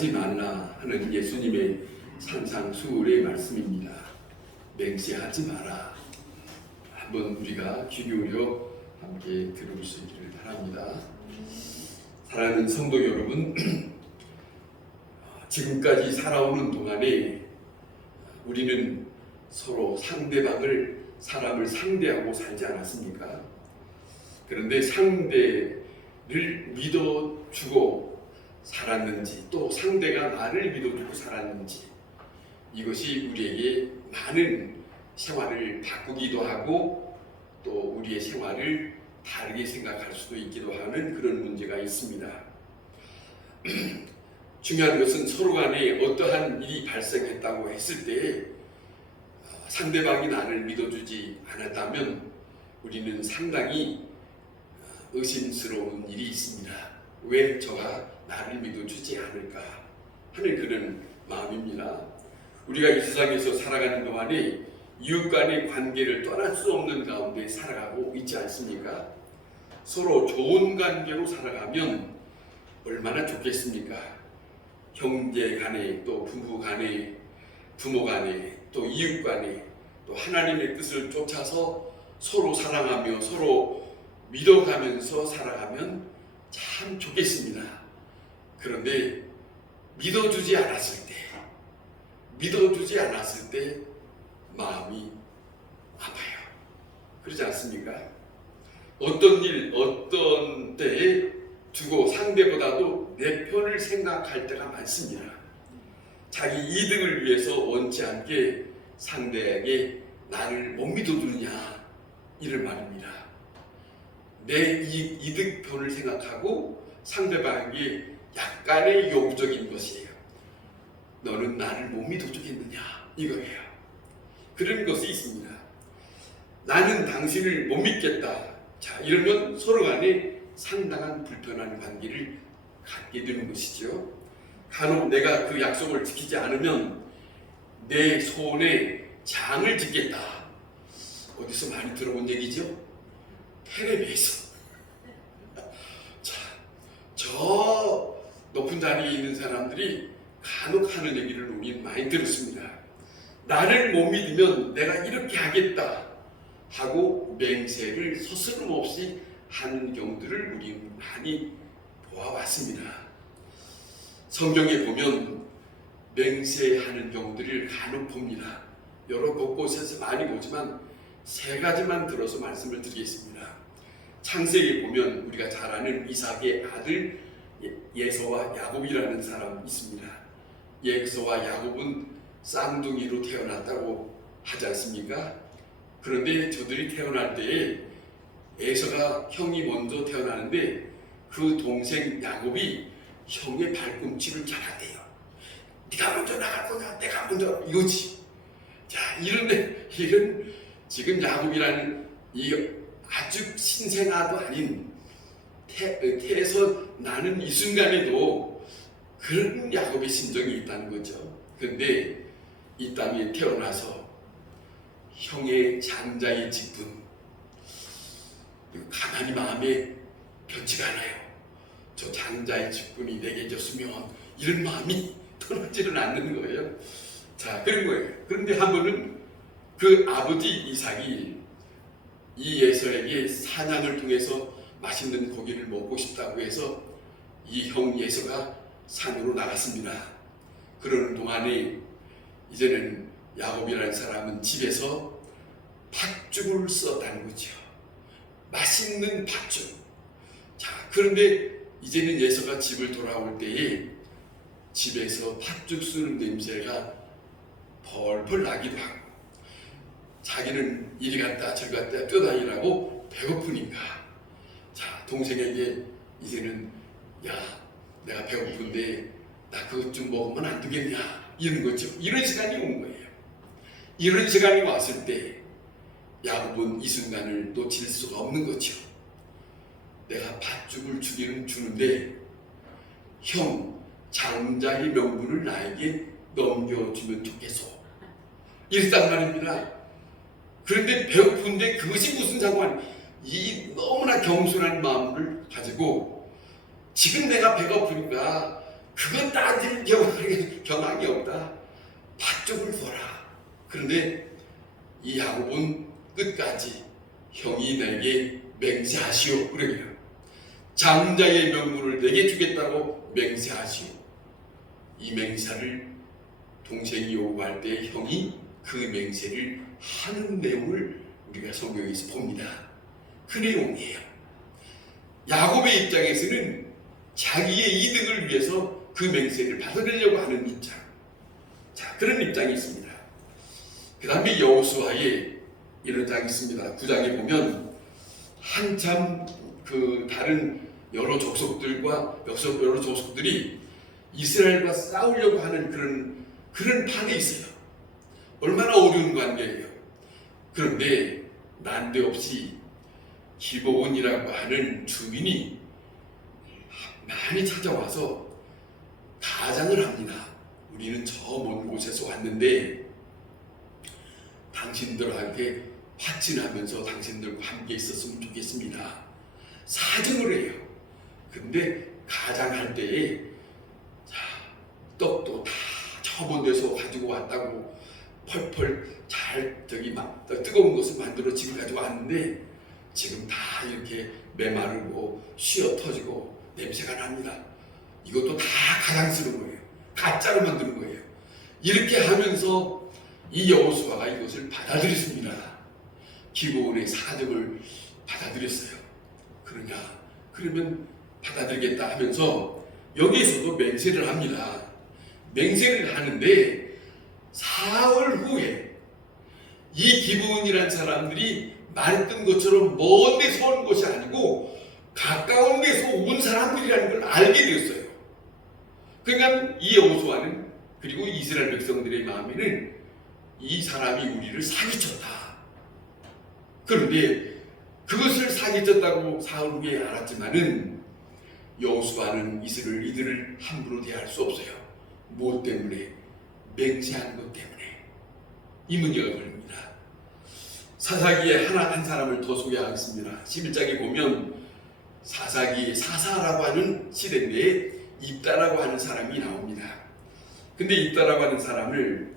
맹세하지 말라 하는 예수님의 산상수훈의 말씀입니다. 맹세하지 마라. 한번 우리가 귀 기울여 함께 들어보시기를 바랍니다. 사랑하는 성도 여러분, 지금까지 살아오는 동안에 우리는 서로 사람을 상대하고 살지 않았습니까? 그런데 상대를 믿어주고 살았는지, 또 상대가 나를 믿어주고 살았는지, 이것이 우리에게 많은 생활을 바꾸기도 하고 또 우리의 생활을 다르게 생각할 수도 있기도 하는 그런 문제가 있습니다. 중요한 것은 서로 간에 어떠한 일이 발생했다고 했을 때 상대방이 나를 믿어주지 않았다면 우리는 상당히 의심스러운 일이 있습니다. 왜 저가 나를 믿어주지 않을까 하는 그런 마음입니다. 우리가 이 세상에서 살아가는 동안에 이웃 간의 관계를 떠날 수 없는 가운데 살아가고 있지 않습니까? 서로 좋은 관계로 살아가면 얼마나 좋겠습니까? 형제 간에, 또 부부 간에, 부모 간에, 또 이웃 간에, 또 하나님의 뜻을 쫓아서 서로 사랑하며 서로 믿어가면서 살아가면 참 좋겠습니다. 그런데 믿어주지 않았을 때 마음이 아파요. 그렇지 않습니까? 어떤 일, 어떤 때에 두고 상대보다도 내 편을 생각할 때가 많습니다. 자기 이득을 위해서 원치 않게 상대에게 나를 못 믿어주느냐 이런 말입니다. 내 이득 편을 생각하고 상대방에게 약간의 요구적인 것이에요. 너는 나를 못 믿어주겠느냐 이거예요. 그런 것이 있습니다. 나는 당신을 못 믿겠다. 자, 이러면 서로 간에 상당한 불편한 관계를 갖게 되는 것이죠. 간혹 내가 그 약속을 지키지 않으면 내 소원에 장을 짓겠다. 어디서 많이 들어본 얘기죠? 텔레비에서. 자, 저 높은 자리에 있는 사람들이 간혹 하는 얘기를 우리는 많이 들었습니다. 나를 못 믿으면 내가 이렇게 하겠다 하고 맹세를 서스럼 없이 하는 경우들을 우리는 많이 보아왔습니다. 성경에 보면 맹세하는 경우들을 간혹 봅니다. 여러 곳곳에서 많이 보지만 세 가지만 들어서 말씀을 드리겠습니다. 창세기에 보면 우리가 잘 아는 이삭의 아들 예서와 야곱이라는 사람이 있습니다. 예서와 야곱은 쌍둥이로 태어났다고 하지 않습니까? 그런데 저들이 태어날 때에 에서가 형이 먼저 태어나는데 그 동생 야곱이 형의 발꿈치를 잡았대요. 네가 먼저 나갈 거냐? 내가 먼저 이거지. 자, 이런 지금 야곱이라는 이 아주 신생아도 아닌 태에서 나는 이 순간에도 그런 야곱의 심정이 있다는 거죠. 그런데 이 땅에 태어나서 형의 장자의 직분 가만히 마음에 변치가 않아요. 저 장자의 직분이 내게 졌으면 이런 마음이 떠나지는 않는 거예요. 자, 그런 거예요. 그런데 한 번은 그 아버지 이삭이 이 예서에게 사냥을 통해서 맛있는 고기를 먹고 싶다고 해서 이 형 예서가 산으로 나갔습니다. 그러는 동안에 이제는 야곱이라는 사람은 집에서 팥죽을 썼다는 거죠. 맛있는 팥죽. 자, 그런데 이제는 예서가 집을 돌아올 때에 집에서 팥죽 쓰는 냄새가 벌벌 나기도 하고 자기는 이리 갔다 저리 갔다 뛰어다니라고 배고프니까 자, 동생에게 이제는 야, 내가 배고픈데 나 그것 좀 먹으면 안 되겠냐 이런 거죠. 이런 시간이 온 거예요. 이런 시간이 왔을 때 야곱은 이 순간을 놓칠 수가 없는 거죠. 내가 팥죽을 주는데 형 장자의 명분을 나에게 넘겨주면 좋겠소. 이랬단 말입니다. 그런데 배고픈데 그것이 무슨 상관? 이 너무나 겸손한 마음을 가지고 지금 내가 배고프니까 그건 따질 경황이 없다. 밭쪽을 보라. 그런데 이 야곱은 끝까지 형이 내게 맹세하시오. 그러게요. 장자의 명분을 내게 주겠다고 맹세하시오. 이 맹세를 동생이 요구할 때 형이 그 맹세를 하는 내용을 우리가 성경에서 봅니다. 그 내용이에요. 야곱의 입장에서는 자기의 이득을 위해서 그 맹세를 받아내려고 하는 입장. 자, 그런 입장이 있습니다. 그 다음에 여호수아의 이런 장이 있습니다. 9장에 보면 한참 그 다른 여러 족속들이 이스라엘과 싸우려고 하는 그런 판에 있어요. 얼마나 어려운 관계예요. 그런데 난데없이 기브온이라고 하는 주민이 많이 찾아와서 가장을 합니다. 우리는 저 먼 곳에서 왔는데 당신들한테 화친하면서 당신들과 함께 있었으면 좋겠습니다. 사정을 해요. 근데 가장할 때에 떡도 다 저 먼 데서 가지고 왔다고 펄펄 잘 막 뜨거운 것을 만들어 지금 가지고 왔는데 지금 다 이렇게 메마르고 쉬어 터지고 냄새가 납니다. 이것도 다 가장 쓰는 거예요. 가짜로 만드는 거예요. 이렇게 하면서 이 여호수아가 이것을 받아들였습니다. 기브온의 사정을 받아들였어요. 그러면 받아들이겠다 하면서 여기에서도 맹세를 합니다. 맹세를 하는데 사흘 후에 이 기브온이라는 사람들이 말했던 것처럼 먼 데서 온 것이 아니고 가까운 데서 온 사람들이라는 걸 알게 되었어요. 그러니까 이 여호수아는 그리고 이스라엘 백성들의 마음에는 이 사람이 우리를 사기쳤다. 그런데 그것을 사기쳤다고 사흘 후에 알았지만은 여호수아는 이들을 함부로 대할 수 없어요. 무엇 때문에? 맹세한 것 때문에 이 문제가 걸립니다. 사사기에 한 사람을 더 소개하겠습니다. 11장에 보면 사사라고 하는 시대인데 입다라고 하는 사람이 나옵니다. 근데 입다라고 하는 사람을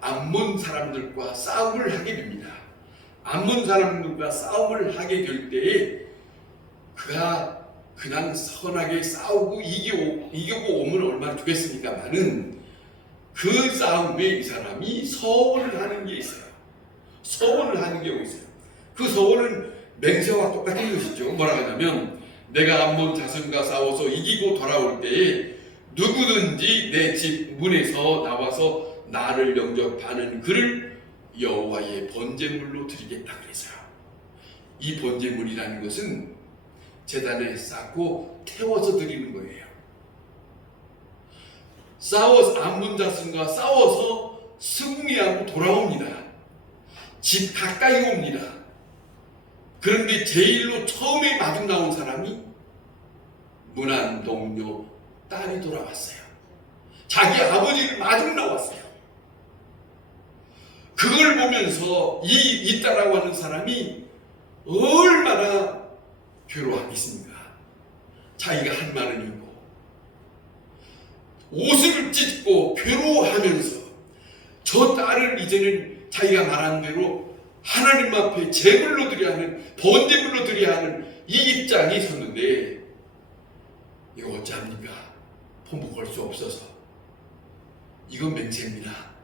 암몬 사람들과 싸움을 하게 됩니다. 암몬 사람들과 싸움을 하게 될 때에 그가 그냥 선하게 싸우고 이기고 오면 얼마나 좋겠습니까만은 그 싸움에 이 사람이 서원을 하는 게 있어요. 서원을 하는 경우가 있어요. 그 서원은 맹세와 똑같은 것이죠. 뭐라고 하냐면 내가 암몬 자손과 싸워서 이기고 돌아올 때에 누구든지 내 집 문에서 나와서 나를 영접하는 그를 여호와의 번제물로 드리겠다 그랬어요. 이 번제물이라는 것은 제단에 쌓고 태워서 드리는 거예요. 암몬 자손과 싸워서 승리하고 돌아옵니다. 집 가까이 옵니다. 그런데 제일로 처음에 마중 나온 사람이 문안 동료 딸이 돌아왔어요. 자기 아버지를 마중 나왔어요. 그걸 보면서 이 딸라고 하는 사람이 얼마나 괴로워하겠습니까? 자기가 한 말은 있고 옷을 찢고 괴로워하면서 저 딸을 이제는 자기가 말한 대로 하나님 앞에 제물로 드려야 하는 번제물로 드려야 하는 이 입장이 섰는데 이거 어찌합니까? 포목할 수 없어서 이건 맹세입니다.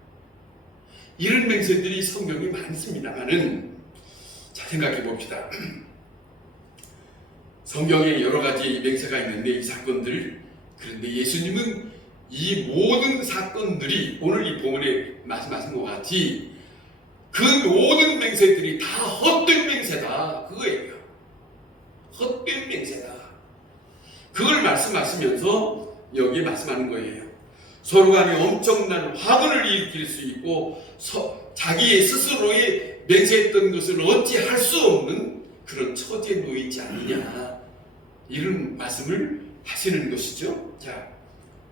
이런 맹세들이 성경에 많습니다만은 자 생각해 봅시다. 성경에 여러 가지 맹세가 있는데 이 사건들 그런데 예수님은 이 모든 사건들이 오늘 이 본문에 말씀하신 것 같이 그 모든 맹세들이 다 헛된 맹세다 그거예요. 헛된 맹세다. 그걸 말씀하시면서 여기에 말씀하는 거예요. 서로 간에 엄청난 화근을 일으킬 수 있고 자기의 스스로의 맹세했던 것을 어찌할 수 없는 그런 처지에 놓이지 않느냐 이런 말씀을 하시는 것이죠. 자,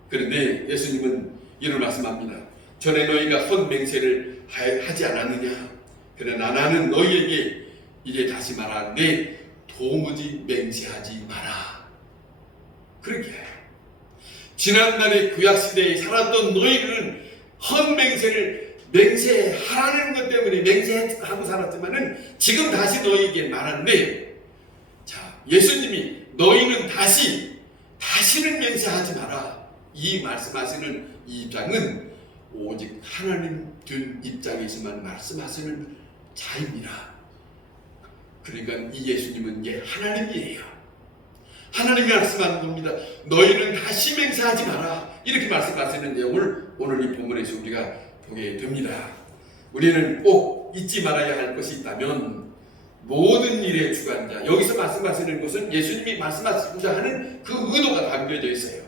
그런데 예수님은 이런 말씀합니다. 전에 너희가 헛맹세를 하지 않았느냐. 그러나 나는 너희에게 이제 다시 말하는데 도무지 맹세하지 마라. 그렇게 해요. 지난날의 구약시대에 살았던 너희는 헌맹세를 맹세하라는 것 때문에 맹세하고 살았지만은 지금 다시 너희에게 말하는데, 자, 예수님이 너희는 다시는 맹세하지 마라, 이 말씀하시는 이 입장은 오직 하나님 된 입장에서만 말씀하시는 자입니다. 그러니까 이 예수님은 이제 하나님이에요. 하나님이 말씀하는 겁니다. 너희는 다시 맹세하지 마라, 이렇게 말씀하시는 내용을 오늘 이 본문에서 우리가 보게 됩니다. 우리는 꼭 잊지 말아야 할 것이 있다면 모든 일의 주관자, 여기서 말씀하시는 것은 예수님이 말씀하시고자 하는 그 의도가 담겨져 있어요.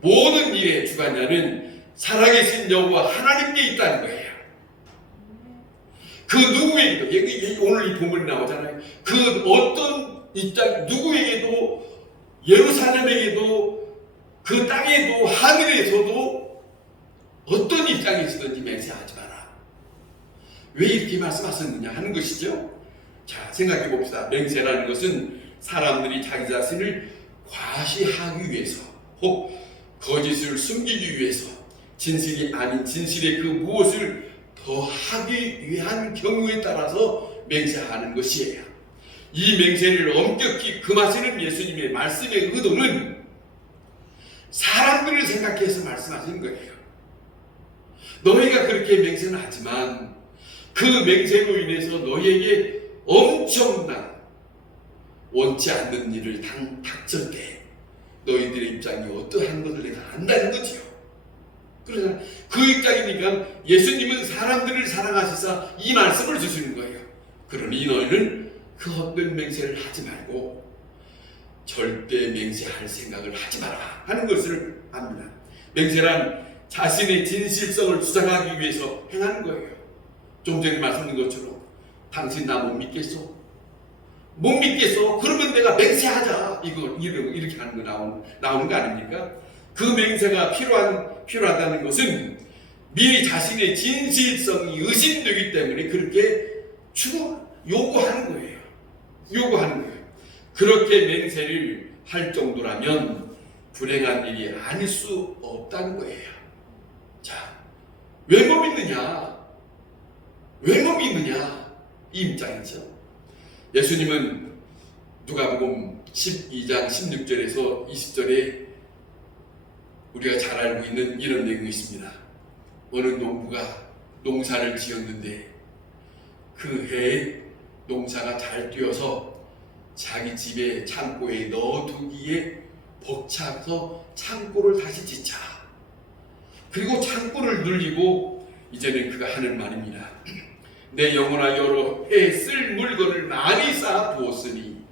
모든 일의 주관자는 살아계신 여호와 하나님께 있다는 거예요. 그 누구에게도, 오늘 이 본문이 나오잖아요. 그 어떤 입장, 누구에게도, 예루살렘에게도, 그 땅에도, 하늘에서도 어떤 입장에서든지 맹세하지 마라. 왜 이렇게 말씀하셨느냐 하는 것이죠. 자, 생각해 봅시다. 맹세라는 것은 사람들이 자기 자신을 과시하기 위해서, 혹 거짓을 숨기기 위해서, 진실이 아닌 진실의 그 무엇을 더 하기 위한 경우에 따라서 맹세하는 것이에요. 이 맹세를 엄격히 금하시는 예수님의 말씀의 의도는 사람들을 생각해서 말씀하시는 거예요. 너희가 그렇게 맹세는 하지만 그 맹세로 인해서 너희에게 엄청난 원치 않는 일을 닥칠 때 너희들의 입장이 어떠한 것을 내가 안다는 거지요. 그래서 그 입장이니까 예수님은 사람들을 사랑하시사 이 말씀을 주시는 거예요. 그러니 너희는 그 헛된 맹세를 하지 말고 절대 맹세할 생각을 하지 마라 하는 것을 압니다. 맹세란 자신의 진실성을 주장하기 위해서 행하는 거예요. 좀 전에 말씀드린 것처럼 당신 나 못 믿겠어? 못 믿겠어? 그러면 내가 맹세하자. 이렇게 하는 거 나오는 거 아닙니까? 그 맹세가 필요하다는 것은 미리 자신의 진실성이 의심되기 때문에 그렇게 요구하는 거예요. 그렇게 맹세를 할 정도라면 불행한 일이 아닐 수 없다는 거예요. 자, 왜 못 믿느냐? 이 입장이죠. 예수님은 누가복음 12장 16절에서 20절에 우리가 잘 알고 있는 이런 내용이 있습니다. 어느 농부가 농사를 지었는데 그 해에 농사가 잘 뛰어서 자기 집에 창고에 넣어두기에 벅차서 창고를 다시 짓자. 그리고 창고를 늘리고 이제는 그가 하는 말입니다. 내 영혼아 여러 해 쓸 물건을 많이 쌓아 두었으니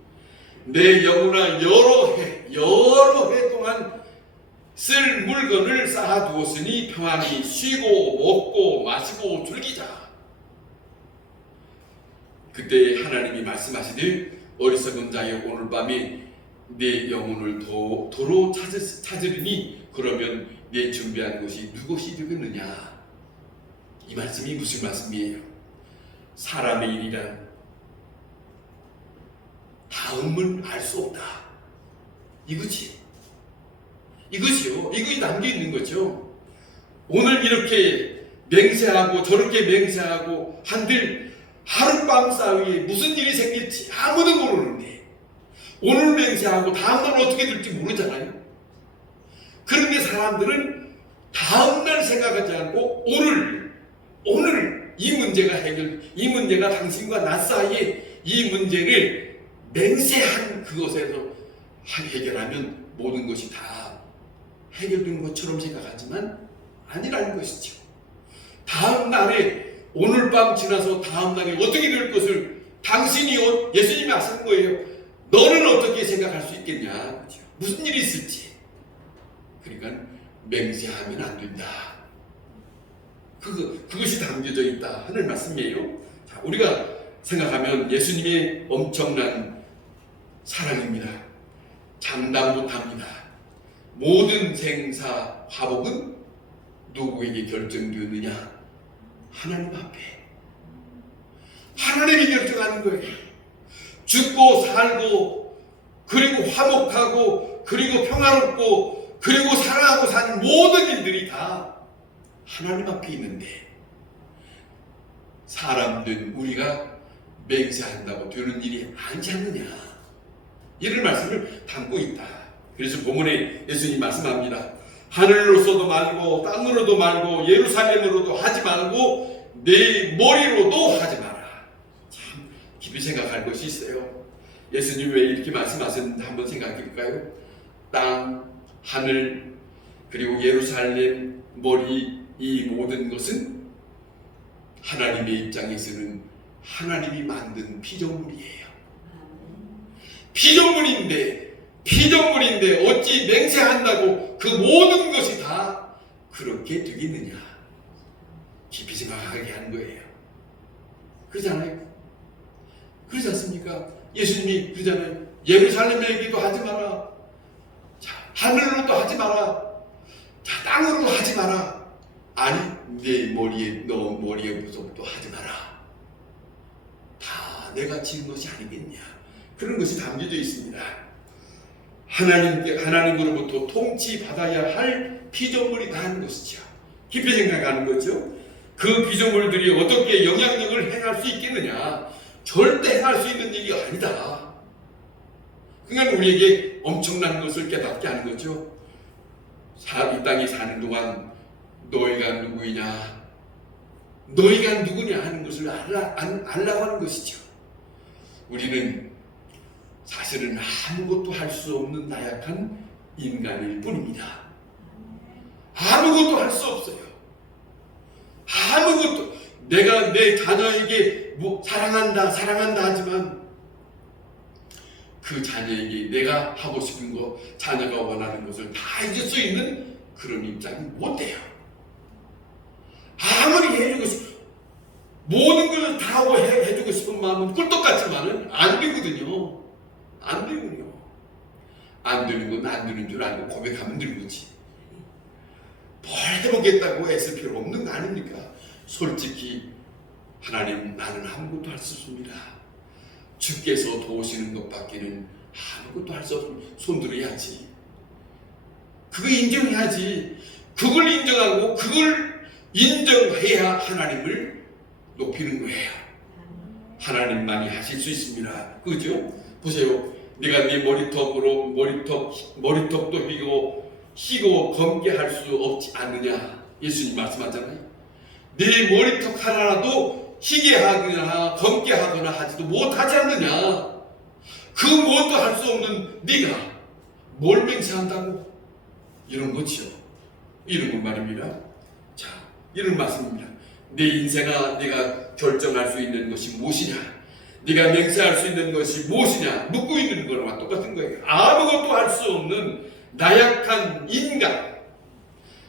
내 영혼아 여러 해 동안 쓸 물건을 쌓아 두었으니 평안히 쉬고 먹고 마시고 즐기자. 그때 하나님이 말씀하시되 어리석은 자여 오늘 밤에 내 영혼을 도로 찾으리니 그러면 내 준비한 것이 무엇이 되겠느냐. 이 말씀이 무슨 말씀이에요? 사람의 일이란 다음은 알 수 없다. 이거지요. 이것이 담겨 있는 거죠. 오늘 이렇게 맹세하고 저렇게 맹세하고 한들 하룻밤 사이에 무슨 일이 생길지 아무도 모르는데 오늘 맹세하고 다음날 어떻게 될지 모르잖아요. 그런데 사람들은 다음날 생각하지 않고 오늘 이 문제가 당신과 나 사이에 이 문제를 맹세한 그것에서 해결하면 모든 것이 다 해결된 것처럼 생각하지만 아니라는 것이죠. 다음 날에 오늘 밤 지나서 다음 날에 어떻게 될 것을 당신이 예수님이 하신 거예요. 너는 어떻게 생각할 수 있겠냐? 무슨 일이 있을지. 그러니까 맹세하면 안 된다. 그것이 담겨져 있다 하는 말씀이에요. 자, 우리가 생각하면 예수님의 엄청난 사랑입니다. 장담 못합니다. 모든 생사 화복은 누구에게 결정되느냐? 하나님 앞에. 하나님이 결정하는 거예요. 죽고 살고 그리고 화목하고 그리고 평화롭고 그리고 사랑하고 사는 모든 일들이 다 하나님 앞에 있는데 사람들 우리가 맹세한다고 되는 일이 아니지 않느냐, 이런 말씀을 담고 있다. 그래서 본문에 예수님 말씀합니다. 하늘로서도 말고 땅으로도 말고 예루살렘으로도 하지 말고 내 머리로도 하지 마라. 참 깊이 생각할 것이 있어요. 예수님 왜 이렇게 말씀하셨는지 한번 생각해 볼까요? 땅, 하늘, 그리고 예루살렘, 머리, 이 모든 것은 하나님의 입장에서는 하나님이 만든 피조물이에요. 피조물인데 어찌 맹세한다고 그 모든 것이 다 그렇게 되겠느냐, 깊이 생각하게 하는 거예요. 그러잖아요. 그러지 않습니까? 예수님이 그러잖아요. 예루살렘에게도 하지 마라. 자, 하늘로도 하지 마라. 자, 땅으로도 하지 마라. 아니, 너 머리에부터 하지 마라. 다 내가 지은 것이 아니겠냐, 그런 것이 담겨져 있습니다. 하나님으로부터 통치받아야 할 피조물이다 하는 것이죠. 깊이 생각하는 거죠. 그 피조물들이 어떻게 영향력을 행할 수 있겠느냐, 절대 행할 수 있는 일이 아니다. 그러니까 우리에게 엄청난 것을 깨닫게 하는 거죠. 이 땅에 사는 동안 너희가 누구냐 하는 것을 알라고 하는 것이죠. 우리는 사실은 아무것도 할 수 없는 나약한 인간일 뿐입니다. 아무것도 할 수 없어요. 아무것도. 내가 내 자녀에게 사랑한다 하지만 그 자녀에게 내가 하고 싶은 것, 자녀가 원하는 것을 다 해줄 수 있는 그런 입장이 못 돼요. 아무리 해주고 모든 걸 다 해주고 싶은 마음은 꿀떡같지만은 안 되거든요. 안 되는 건 안 되는 줄 알고 고백하면 되는 거지. 뭘 해보겠다고 애쓸 필요 없는 거 아닙니까? 솔직히 하나님, 나는 아무것도 할 수 없습니다. 주께서 도우시는 것밖에는 아무것도 할 수 없습니다. 손 들어야지. 그거 인정해야지. 그걸 인정하고 그걸 인정해야 하나님을 높이는 거예요. 하나님만이 하실 수 있습니다. 그죠? 보세요. 네가 네 머리턱도 희고 검게 할 수 없지 않느냐, 예수님 말씀하잖아요. 네 머리턱 하나라도 희게 하거나 검게 하거나 하지도 못하지 않느냐. 그 무엇도 할 수 없는 네가 뭘 맹세한다고? 이런 거지요. 이런 것 말입니다. 자, 이런 말씀입니다. 내 인생아, 네가 결정할 수 있는 것이 무엇이냐, 네가 맹세할 수 있는 것이 무엇이냐 묻고 있는 거랑 똑같은 거예요. 아무것도 할 수 없는 나약한 인간,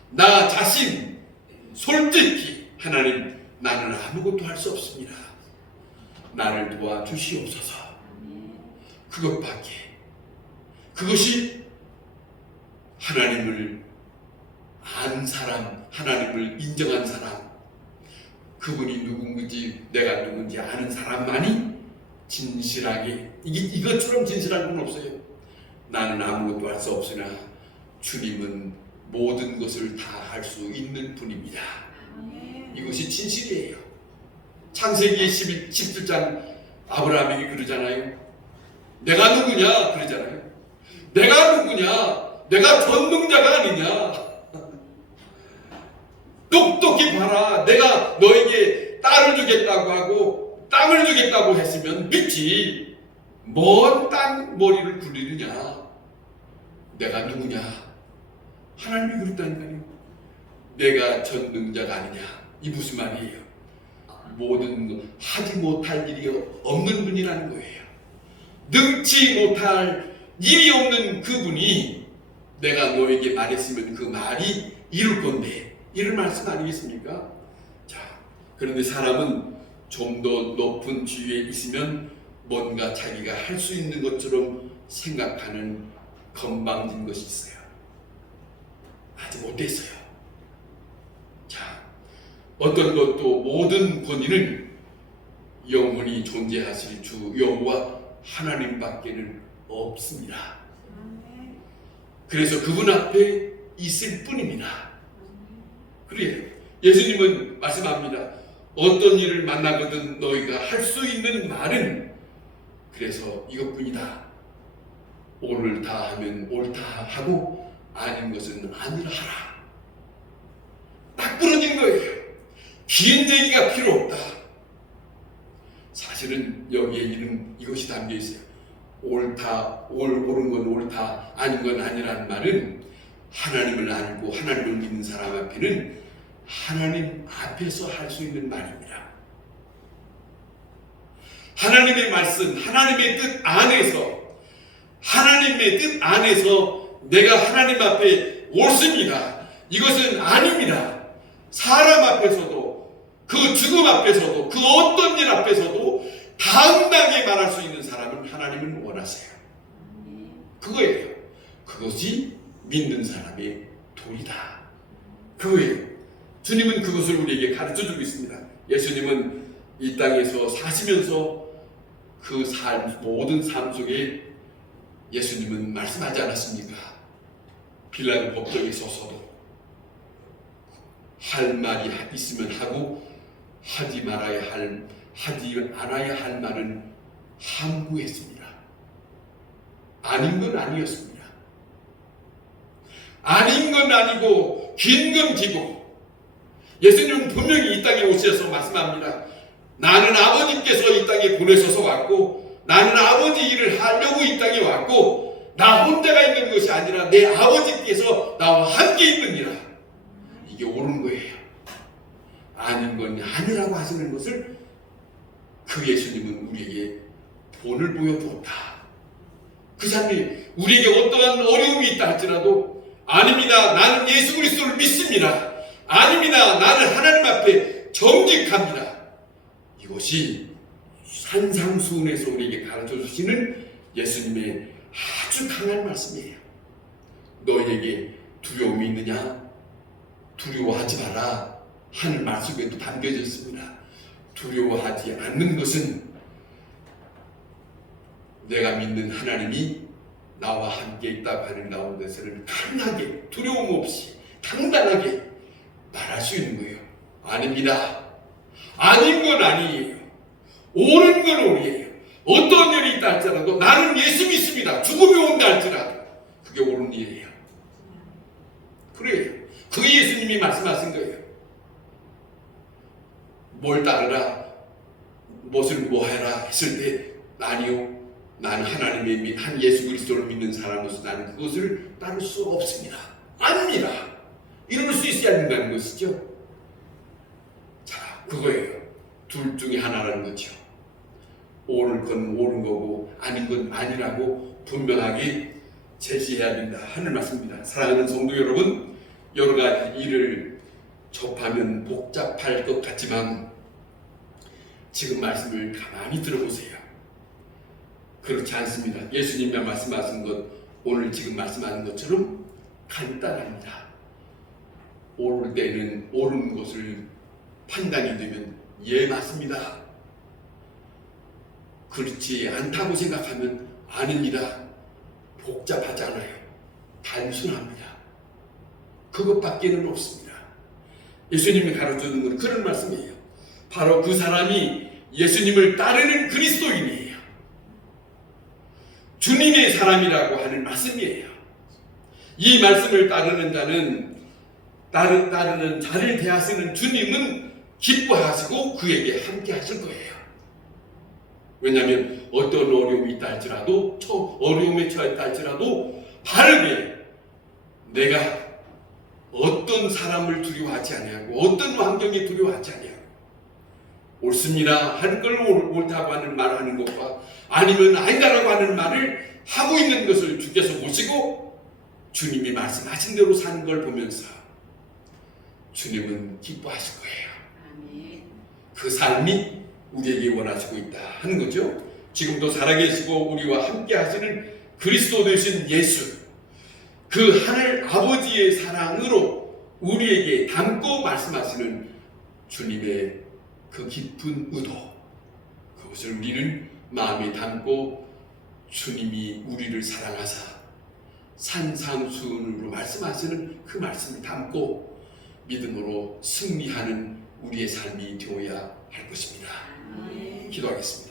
나 자신, 솔직히 하나님, 나는 아무것도 할 수 없습니다. 나를 도와주시옵소서. 그것밖에. 그것이 하나님을 안 사람, 하나님을 인정한 사람, 그분이 누군지 내가 누군지 아는 사람만이 진실하게, 이것처럼 진실한 건 없어요. 나는 아무것도 할 수 없으나 주님은 모든 것을 다 할 수 있는 분입니다. 이것이 진실이에요. 창세기 17장 아브라함에게 그러잖아요. 내가 누구냐 그러잖아요. 내가 누구냐, 내가 전능자가 아니냐. 똑똑히 봐라. 내가 너에게 딸을 주겠다고 하고 땅을 주겠다고 했으면 믿지. 먼 땅 머리를 굴리느냐. 내가 누구냐. 하나님이 그랬다니까요. 내가 전능자가 아니냐. 이 무슨 말이에요? 모든 거 하지 못할 일이 없는 분이라는 거예요. 능치 못할 일이 없는 그분이 내가 너에게 말했으면 그 말이 이룰 건데, 이런 말씀 아니겠습니까? 자, 그런데 사람은 좀 더 높은 지위에 있으면 뭔가 자기가 할 수 있는 것처럼 생각하는 건방진 것이 있어요. 아직 못됐어요. 자, 어떤 것도 모든 권위는 영원히 존재하실 주 여호와 하나님밖에는 없습니다. 그래서 그분 앞에 있을 뿐입니다. 그래요. 예수님은 말씀합니다. 어떤 일을 만나거든 너희가 할 수 있는 말은 그래서 이것뿐이다. 옳다 하면 옳다 하고 아닌 것은 아니라 하라. 딱 부러진 거예요. 긴 얘기가 필요 없다. 사실은 여기에 이것이 담겨 있어요. 옳다, 옳은 건 옳다, 아닌 건 아니라는 말은 하나님을 알고 하나님을 믿는 사람 앞에는 하나님 앞에서 할 수 있는 말입니다. 하나님의 말씀, 하나님의 뜻 안에서 내가 하나님 앞에 옳습니다. 이것은 아닙니다. 사람 앞에서도 그 죽음 앞에서도 그 어떤 일 앞에서도 당당하게 말할 수 있는 사람은 하나님은 원하세요. 그거예요. 그것이 믿는 사람의 도리다. 그거예요. 주님은 그것을 우리에게 가르쳐주고 있습니다. 예수님은 이 땅에서 사시면서 그 모든 삶 속에 예수님은 말씀하지 않았습니까? 빌라도 법정에 서서도 할 말이 있으면 하고 하지 않아야 할 말은 함구했습니다. 아닌 건 아니었습니다. 아닌 건 아니고 긴 건 기고 예수님은 분명히 이 땅에 오셔서 말씀합니다. 나는 아버지께서 이 땅에 보내셔서 왔고 나는 아버지 일을 하려고 이 땅에 왔고 나 혼자가 있는 것이 아니라 내 아버지께서 나와 함께 있느니라. 이게 옳은 거예요. 아닌 건 아니라고 하시는 것을 그 예수님은 우리에게 본을 보여주었다. 그 사람이 우리에게 어떠한 어려움이 있다 할지라도 아닙니다. 나는 예수 그리스도를 믿습니다. 아닙니다. 나는 하나님 앞에 정직합니다. 이것이 산상수훈에서 우리에게 가르쳐 주시는 예수님의 아주 강한 말씀이에요. 너희에게 두려움이 있느냐? 두려워하지 마라 하는 말씀에도 담겨져 있습니다. 두려워하지 않는 것은 내가 믿는 하나님이 나와 함께 있다고 하는 가운데서는 강하게 두려움 없이 당당하게 말할 수 있는 거예요. 아닙니다. 아닌 건 아니에요. 옳은 건 옳이에요. 어떤 일이 있다 할지라도 나는 예수 믿습니다. 죽음이 온다 할지라도 그게 옳은 일이에요. 그래요. 그 예수님이 말씀하신 거예요. 뭘 따르라, 무엇을 뭐해라 했을 때 아니요. 나는 하나님의 한 예수 그리스도를 믿는 사람으로서 나는 그것을 따를 수 없습니다. 아닙니다. 이럴 수 있어야 된다는 것이죠. 자, 그거예요. 둘 중에 하나라는 거죠. 옳은 건 옳은 거고 아닌 건 아니라고 분명하게 제시해야 된다 하는 말씀입니다. 사랑하는 성도 여러분, 여러 가지 일을 접하면 복잡할 것 같지만 지금 말씀을 가만히 들어보세요. 그렇지 않습니다. 예수님이 말씀하신 것, 오늘 지금 말씀하는 것처럼 간단합니다. 옳을 때는 옳은 것을 판단이 되면 예 맞습니다. 그렇지 않다고 생각하면 아닙니다. 복잡하잖아요. 단순합니다. 그것밖에는 없습니다. 예수님이 가르쳐주는 건 그런 말씀이에요. 바로 그 사람이 예수님을 따르는 그리스도인이에요. 주님의 사람이라고 하는 말씀이에요. 이 말씀을 따르는 자는 따르는 자를 대하시는 주님은 기뻐하시고 그에게 함께 하실 거예요. 왜냐하면 어떤 어려움이 있다 할지라도 어려움에 처했다 할지라도 바르게 내가 어떤 사람을 두려워하지 아니하고 어떤 환경에 두려워하지 아니하고 옳습니다 하는 걸 옳다고 하는 말을 하는 것과 아니면 아니다라고 하는 말을 하고 있는 것을 주께서 보시고 주님이 말씀하신 대로 사는 걸 보면서 주님은 기뻐하실 거예요. 그 삶이 우리에게 원하시고 있다 하는 거죠. 지금도 살아계시고 우리와 함께 하시는 그리스도 되신 예수, 그 하늘 아버지의 사랑으로 우리에게 담고 말씀하시는 주님의 그 깊은 의도, 그것을 우리는 마음에 담고 주님이 우리를 사랑하사 산상수훈으로 말씀하시는 그 말씀을 담고 믿음으로 승리하는 우리의 삶이 되어야 할 것입니다. 기도하겠습니다.